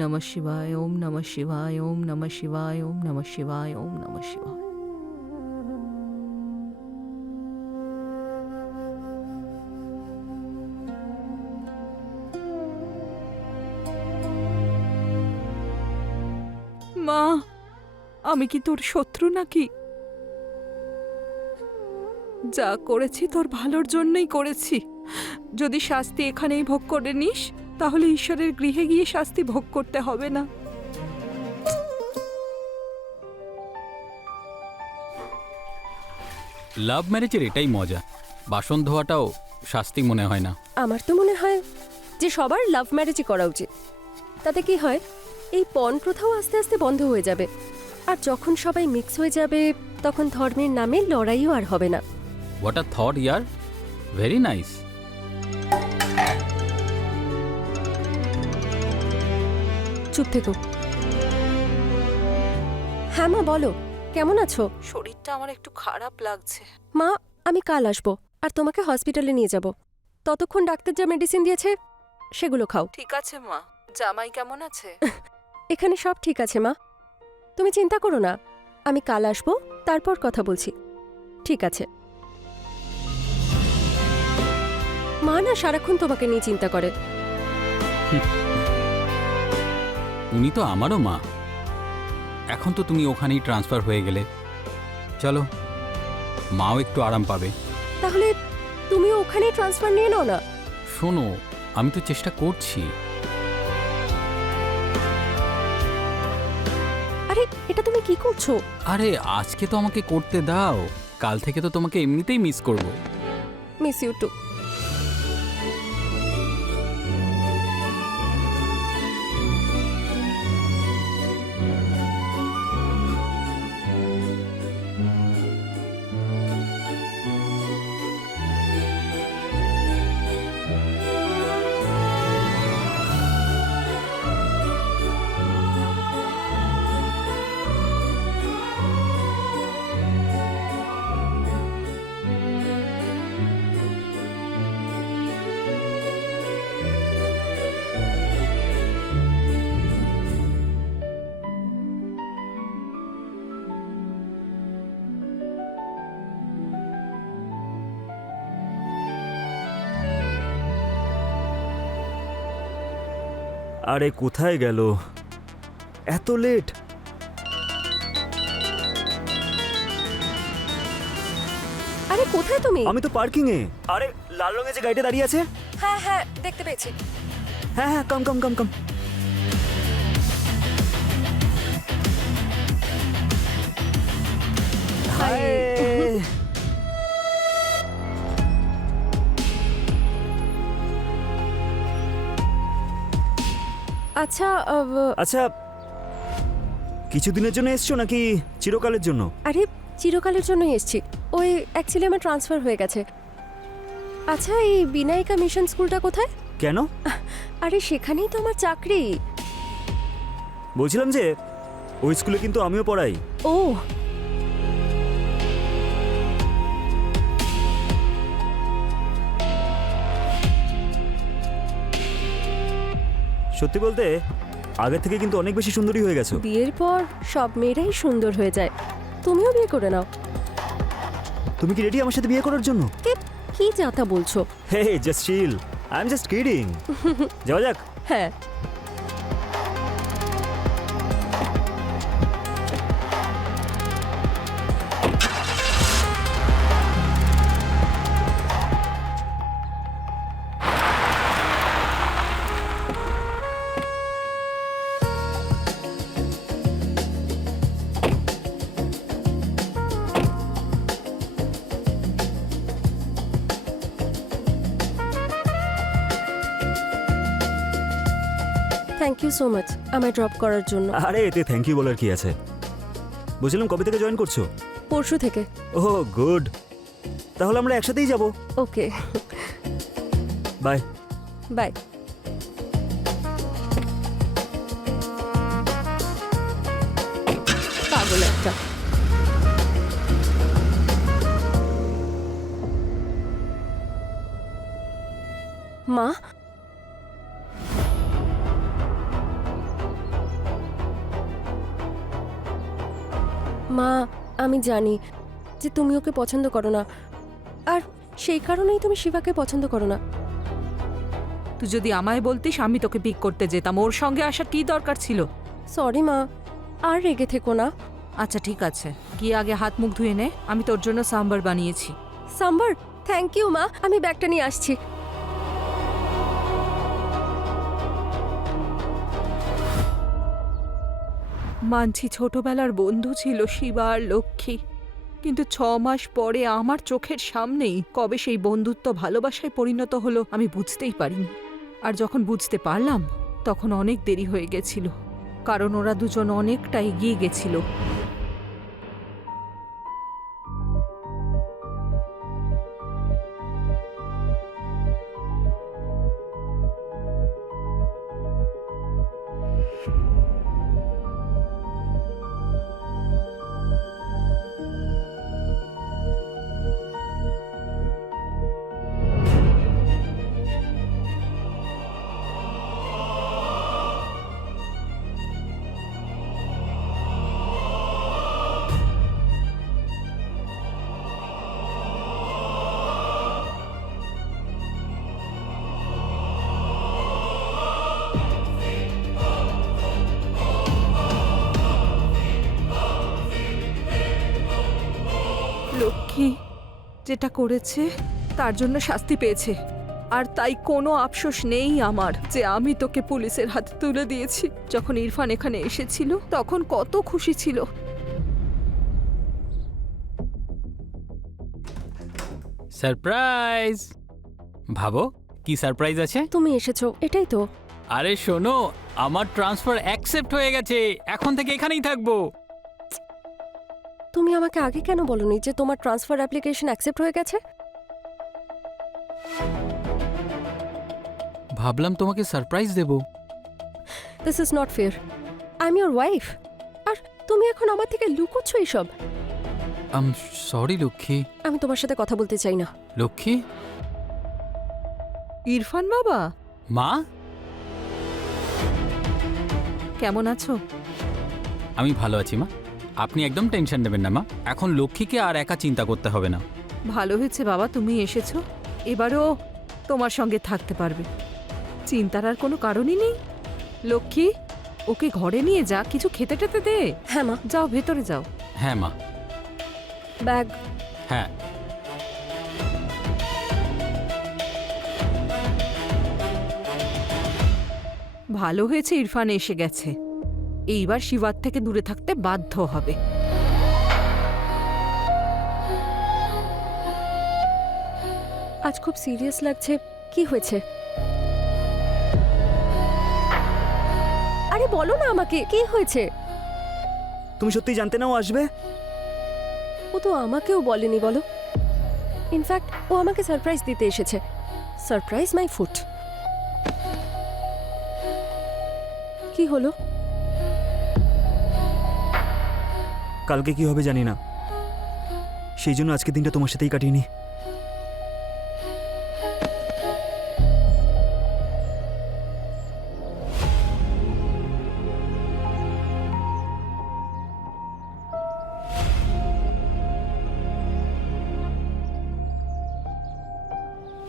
নমঃ শিবায়, ওম নমঃ শিবায়, ওম নমঃ শিবায়, ওম নমঃ শিবায়, ওম নমঃ শিবায়। মা, আমি কি তোর শত্রু নাকি? যা করেছি তোর ভালোর জন্যই করেছি। যদি শাস্তি এখানেই ভোগ করে নিস, তাহলে ঈশ্বরের গৃহে গিয়ে শাস্তি ভোগ করতে হবে না। লাভ ম্যারেজের এটাই মজা, বাসন ধোয়াটাও শাস্তি মনে হয় না। আমার তো মনে হয় যে সবার লাভ ম্যারেজই করা উচিত। তাতে কি হয়, এই পণ প্রথাও আস্তে আস্তে বন্ধ হয়ে যাবে। আর যখন সবাই মিক্স হয়ে যাবে, তখন ধর্মের নামে লড়াইও আর হবে না। What a thought year, very nice. চুপ থেকো। হ্যাঁ মা, বলো কেমন আছো? শরীরটা আমার একটু খারাপ লাগছে। মা, আমি কাল আসবো আর তোমাকে হসপিটালে নিয়ে যাব। ততক্ষণ ডাক্তার যা মেডিসিন দিয়েছে সেগুলো খাও। ঠিক আছে মা। জামাই কেমন আছে? এখানে সব ঠিক আছে মা, তুমি চিন্তা করো না। আমি কাল আসবো, তারপর কথা বলছি। ঠিক আছে। মা না সারাক্ষণ তোমাকে নিয়ে চিন্তা করে। উনি তো আমারও মা। এখন তো তুমি ওখানেই ট্রান্সফার হয়ে গেলে, চলো মাও একটু আরাম পাবে। তাহলে তুমিও ওখানেই ট্রান্সফার নিয়ে নাও না। শোনো, আমি তো চেষ্টা করছি। আরে এটা তুমি কি করছো? আরে আজকে তো আমাকে করতে দাও, কাল থেকে তো তোমাকে এমনিতেই মিস করব। Miss you too. আরে কোথায় গেল, এত লেট? আরে কোথায় তুমি? আমি তো পার্কিং এ। আরে লাল রঙের যে গাড়িটা দাঁড়িয়ে আছে। হ্যাঁ হ্যাঁ, দেখতে পেয়েছি। হ্যাঁ হ্যাঁ, কাম কাম কাম কাম। হাই। আচ্ছা আচ্ছা, কিছুদিনের জন্য এসছো নাকি চিরকালের জন্য? আরে চিরকালের জন্যই এসছি। ওই অ্যাকচুয়ালি আমার ট্রান্সফার হয়ে গেছে। আচ্ছা, এই বিনায়িকা মিশন স্কুলটা কোথায়? কেন? আরে সেখানেই তো আমার চাকরি। বলছিলাম যে ওই স্কুলে কিন্তু আমিও পড়াই। ও, সত্যি বলতে আগের থেকে কিন্তু অনেক বেশি সুন্দরী হয়ে গেছো। বিয়ের পর সব মেয়েরাই সুন্দর হয়ে যায়। তুমিও বিয়ে করে নাও। তুমি কি রেডি আমার সাথে বিয়ে করার জন্য? কি যাতা বলছো? Hey just chill, I am just kidding. যাওয়া যাক। হ্যাঁ। থ্যাংক ইউ সো মাচ আমায় ড্রপ করার জন্য। আরে এতে থ্যাংক ইউ বলার কি আছে। বলছিলাম কবে থেকে জয়েন করছো? পরশু থেকে। ওহ গুড, তাহলে আমরা একসাথেই যাব। ওকে, বাই বাই। পাগল একটা। মা, মা, আমি জানি যে তুমি ওকে পছন্দ করো না, আর সেই কারণেই তুমি শিবাকে পছন্দ করো না। তুই যদি আমায় বলতিস আমি তোকে পিক করতে যেতাম, ওর সঙ্গে আসা কি দরকার ছিল? সরি মা, আর রেগে থেকো না। আচ্ছা ঠিক আছে, গিয়ে আগে হাত মুখ ধুয়ে নে, আমি তোর জন্য সাম্বার বানিয়েছি। সাম্বার? থ্যাংক ইউ মা, আমি ব্যাগটা নিয়ে আসছি। মানছি ছোটবেলার বন্ধু ছিল শিবা আর লক্ষ্মী, কিন্তু 6 মাস পরে আমার চোখের সামনেই কবে সেই বন্ধুত্ব ভালোবাসায় পরিণত হলো আমি বুঝতেই পারিনি। আর যখন বুঝতে পারলাম তখন অনেক দেরি হয়ে গেছিল, কারণ ওরা দুজন অনেকটা এগিয়ে গেছিল। লক্ষ্মী যেটা করেছে তার জন্য শাস্তি পেয়েছে, আর তাই কোনো আফসোস নেই আমার যে আমি তোকে পুলিশের হাতে তুলে দিয়েছি। যখন ইরফান এখানে এসেছিল তখন কত খুশি ছিল। সারপ্রাইজ! ভাবো কি সারপ্রাইজ আছে। তুমি এসেছো, এটাই তো। আরে শোনো, আমার ট্রান্সফার অ্যাকসেপ্ট হয়ে গেছে, এখন থেকে এখানেই থাকবো। তুমি আমাকে আগে কেন বলনি যে তোমার ট্রান্সফার অ্যাপ্লিকেশন অ্যাকসেপ্ট হয়ে গেছে? ভাবলাম তোমাকে সারপ্রাইজ দেব। This is not fair. I am your wife, আর তুমি এখন আমার থেকে লুকোচ্ছ এইসব। সরি লক্ষ্মী। আমি তোমার সাথে কথা বলতে চাই না। লক্ষ্মী। ইরফান বাবা, মা, কেমন আছো? আমি ভালো আছি মা, আপনি একদম টেনশন নেবেন না মা, এখন লক্ষ্মীকে আর একা চিন্তা করতে হবে না। ভালো হয়েছে বাবা তুমি এসেছো, এবারও তোমার সঙ্গে থাকতে পারবে, চিন্তার আর কোনো কারণই নেই। লক্ষ্মী, ওকে ঘরে নিয়ে যা, কিছু খেতে টেতে দে। হ্যাঁ মা। যাও ভেতরে যাও। হ্যাঁ মা। ব্যাগ। হ্যাঁ। ভালো হয়েছে ইরফান এসে গেছে, এইবার শিবার থেকে দূরে থাকতে বাধ্য হবে। আজ খুব সিরিয়াস লাগছে, কি হয়েছে? আরে বলো না আমাকে, কি হয়েছে? তুমি সত্যি জানতে না ও আসবে? ও তো আমাকেও বলেনি বলো। ইনফ্যাক্ট ও আমাকে সারপ্রাইজ দিতে এসেছে। Surprise my foot. কি হলো? কালকে কি হবে জানি না, সেই জন্য আজকের দিনটা তোমার সাথেই কাটিয়ে নি।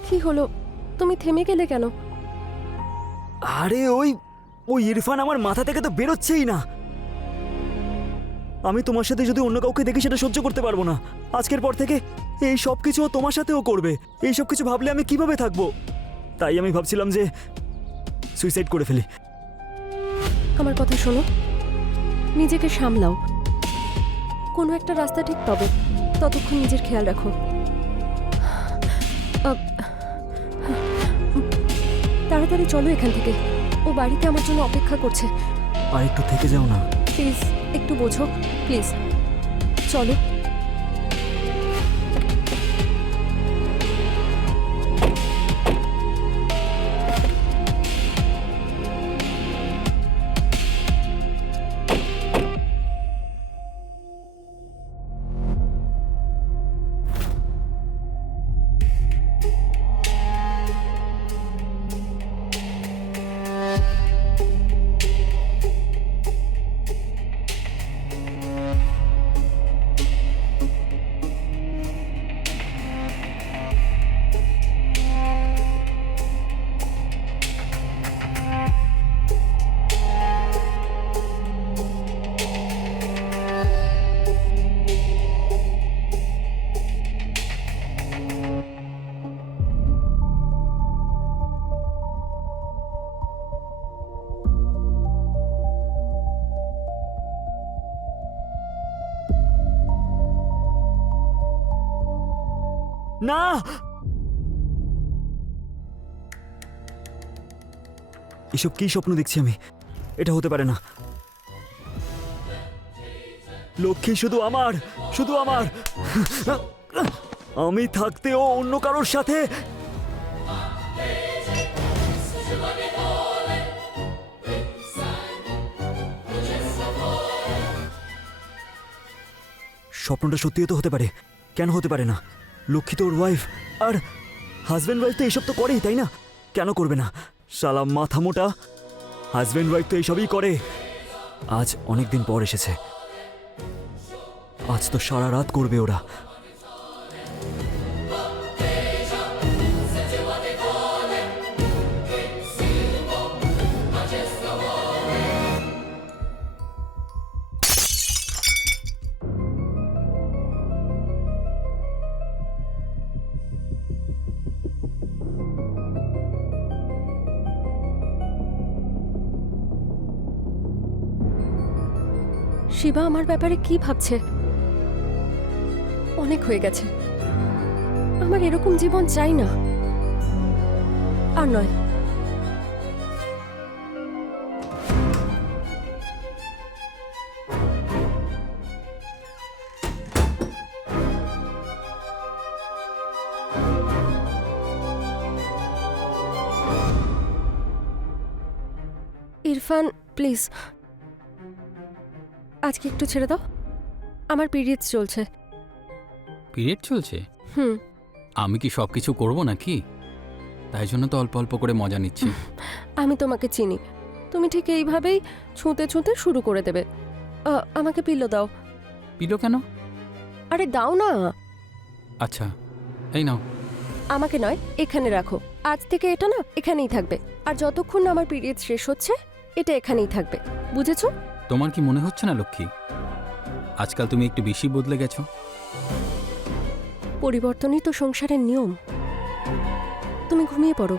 কি হলো? তুমি থেমে গেলে কেন? আরে ওই ইরফান আমার মাথা থেকে তো বেরোচ্ছেই না। আমি তোমার সাথে যদি অন্য কাউকে দেখি সেটা সহ্য করতে পারবো না। আজকের পর থেকে এই সব কিছু ও তোমার সাথেও করবে। এই সব কিছু ভাবলে আমি কিভাবে থাকবো? তাই আমি ভাবছিলাম যে সুইসাইড করে ফেলি। আমার কথা শোনো, নিজেকে সামলাও, কোনো একটা রাস্তা ঠিক পাবো। ততক্ষণ নিজের খেয়াল রাখো। তাড়াতাড়ি চলো এখান থেকে, ও বাড়িতে আমার জন্য অপেক্ষা করছে। আর একটু থেকে যাও না প্লিজ, একটু বোঝো প্লিজ, চলো। না, এসব কি স্বপ্ন দেখছি আমি? এটা হতে পারে না। লক্ষ্মী শুধু আমার, শুধু আমার। আমি থাকতেও অন্য কারোর সাথে। স্বপ্নটা সত্যিও তো হতে পারে, কেন হতে পারে না? লক্ষ্মী তো ওর ওয়াইফ, আর হাজব্যান্ড ওয়াইফ তো এইসব তো করেই, তাই না? কেন করবে না? শালা মাথা মোটা, হাজব্যান্ড ওয়াইফ তো এইসবই করে। আজ অনেক দিন পর এসেছে, আজ তো সারা রাত করবে ওরা। শিবা আমার ব্যাপারে কি ভাবছে? অনেক হয়ে গেছে, আমার এরকম জীবন চাই না। আর নয়, ইরফান প্লিজ আজকে একটু ছেড়ে দাও, আমার পিরিয়ডস চলছে। পিরিয়ড চলছে? হুম। আমি কি সব কিছু করবো নাকি? তাই জন্য তো অল্প অল্প করে মজা নিচ্ছি। আমি তোমাকে চিনি, তুমি ঠিক এইভাবেই ছুঁতে ছুঁতে শুরু করে দেবে। আমাকে পিলো দাও। পিলো কেন? আরে দাও না। আচ্ছা, এই নাও। আমাকে নয়, এখানে রাখো। আজ থেকে এটা না এখানেই থাকবে, আর যতক্ষণ না আমার পিরিয়ড শেষ হচ্ছে এটা এখানেই থাকবে, বুঝেছো? তোমার কি মনে হচ্ছে না লক্ষ্মী, আজকাল তুমি একটু বেশি বদলে গেছো? পরিবর্তনই তো সংসারের নিয়ম। তুমি ঘুমিয়ে পড়ো।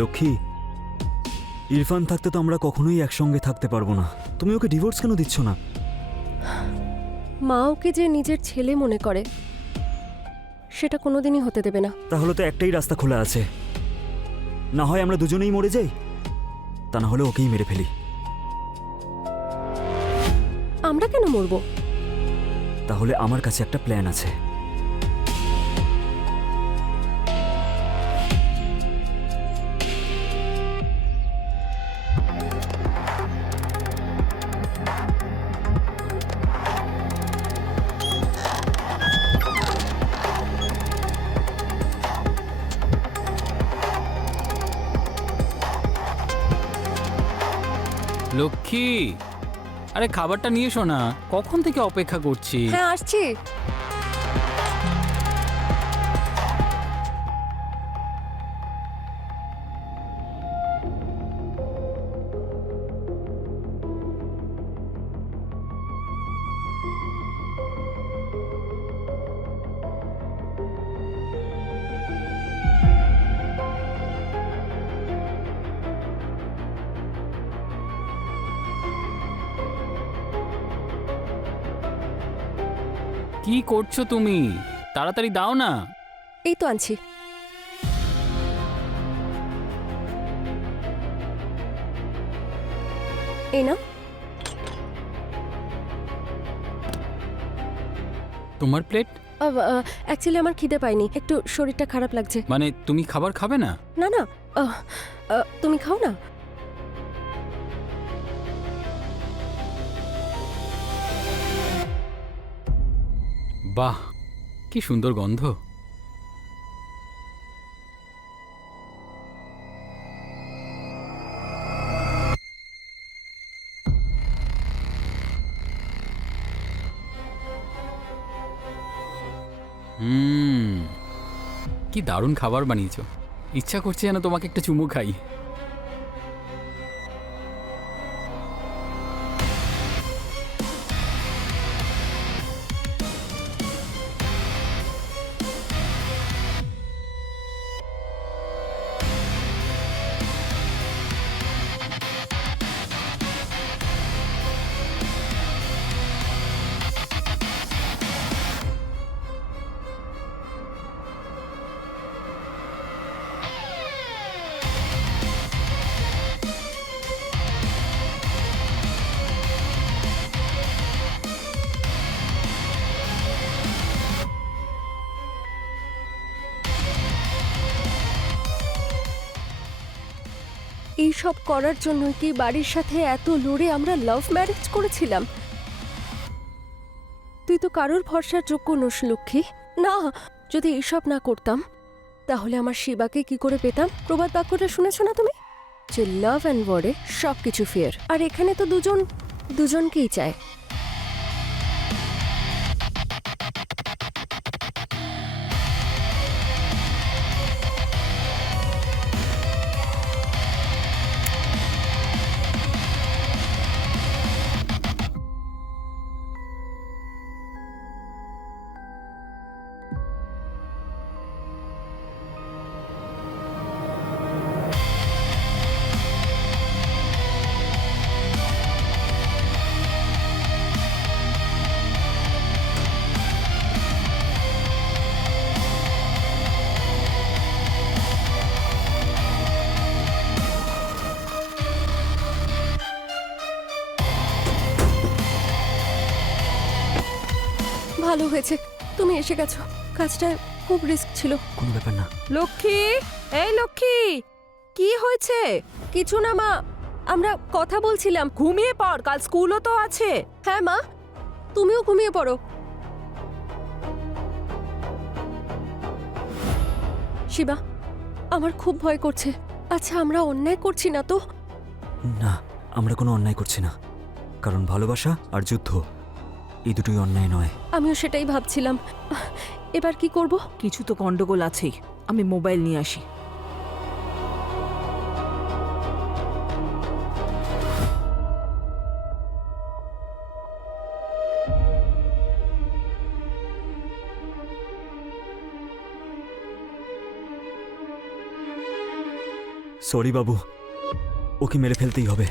লক্ষ্মী, ইরফান থাকতে তো আমরা কখনোই একসঙ্গে থাকতে পারবো না। তুমি ওকে ডিভোর্স কেন দিচ্ছ না? মা ওকে যে নিজের ছেলে মনে করে সেটা কোনোদিনই হতে দেবে না। তাহলে তো একটাই রাস্তা খোলা আছে, না হয় আমরা দুজনেই মরে যাই, তা না হলে ওকেই মেরে ফেলি। আমরা কেন মরবো? তাহলে আমার কাছে একটা প্ল্যান আছে। লক্ষ্মী, আরে খাবারটা নিয়ে এসো না, কখন থেকে অপেক্ষা করছি। হ্যাঁ আসছি। কি করছো তুমি? তাড়াতাড়ি দাও না। এই তো আনছি। এই না। তোমার প্লেট? অ্যাকচুয়ালি আমার খিদে পাইনি, একটু শরীরটা খারাপ লাগছে। মানে তুমি খাবার খাবে না? না না, তুমি খাও না। বাহ, কি সুন্দর গন্ধ। কি দারুণ খাবার বানিয়েছো, ইচ্ছা করছে যেন তোমাকে একটা চুমু খাই। এই সব করার জন্য কি বাড়ির সাথে এত লড়ে আমরা লাভ ম্যারেজ করেছিলাম? তুই তো কারোর ভরসার যোগ্য নোস লক্ষ্মী। না, যদি এইসব না করতাম তাহলে আমার শিবাকে কি করে পেতাম? প্রবাদ বাক্যটা শুনেছ না তুমি, যে লাভ অ্যান্ড ওয়ারে সব কিছু ফেয়ার। আর এখানে তো দুজনকেই চায়। ভালো হয়েছে তুমি এসে গেছো, কাজটা খুব রিস্ক ছিল। কোনো ব্যাপার না। লক্ষ্মী, এই লক্ষ্মী, কি হয়েছে? কিছু না মা, আমরা কথা বলছিলাম। ঘুমিয়ে পড়, কাল স্কুলও তো আছে। হ্যাঁ মা, তুমিও ঘুমিয়ে পড়ো। শিবা, আমার খুব ভয় করছে। আচ্ছা, আমরা অন্যায় করছি না তো? না, আমরা কোনো অন্যায় করছি না, কারণ ভালোবাসা আর যুদ্ধ এই দুটোই অন্যায় নয়। আমিও সেটাই ভাবছিলাম। এবার কি করব? কিছু তো গন্ডগোল আছেই, আমি মোবাইল নিয়ে আসি। সরি বাবু, ওকে মেরে ফেলতেই হবে।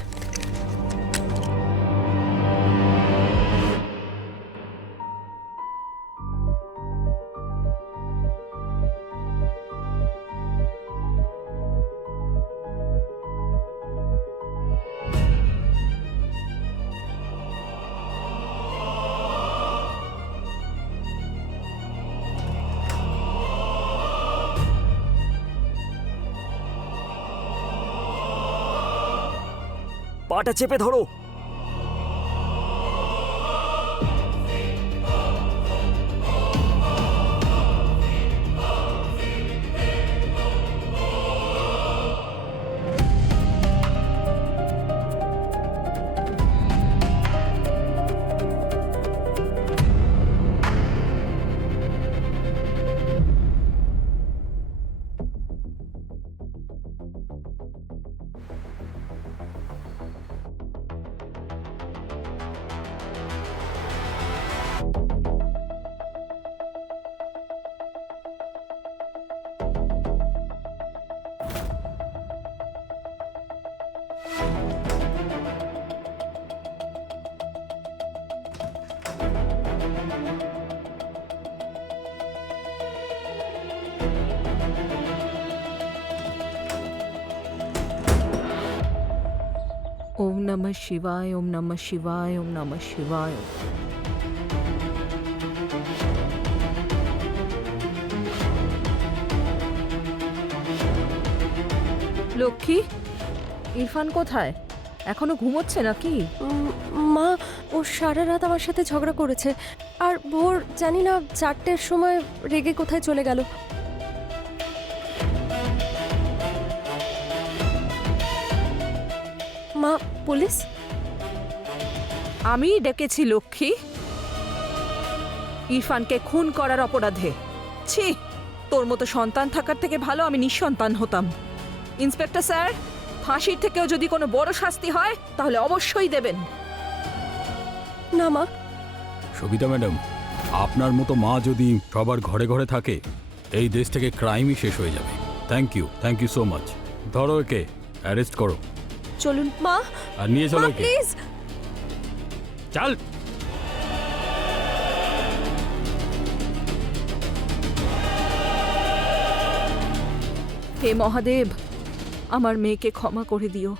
পাটা চেপে ধরো। ওম নমঃ শিবায়, ওম নমঃ শিবায়, ওম নমঃ শিবায়। লক্ষ্মী, ইরফান কোথায়? এখনো ঘুমোচ্ছে নাকি? মা, ও সারা রাত আমার সাথে ঝগড়া করেছে, আর ভোর জানি না 4টের সময় রেগে কোথায় চলে গেল। মা, পুলিশ? আমি ডেকেছি লক্ষ্মী, ইরফানকে খুন করার অপরাধে। ছি, তোর মতো সন্তান থাকার থেকে ভালো আমি নিঃসন্তান হতাম। ইন্সপেক্টর স্যার, ফাঁসির থেকেও যদি কোনো বড় শাস্তি হয় তাহলে অবশ্যই দেবেন। না মা। সবিতা ম্যাডাম, আপনার মতো মা যদি সবার ঘরে ঘরে থাকে, এই দেশ থেকে ক্রাইমই শেষ হয়ে যাবে। Thank you so much. ধরো একে, অ্যারেস্ট করো। চলুন মা, আর নিয়ে চলো একে। প্লিজ। চল। হে মহাদেব, আমার মেয়েকে ক্ষমা করে দিও।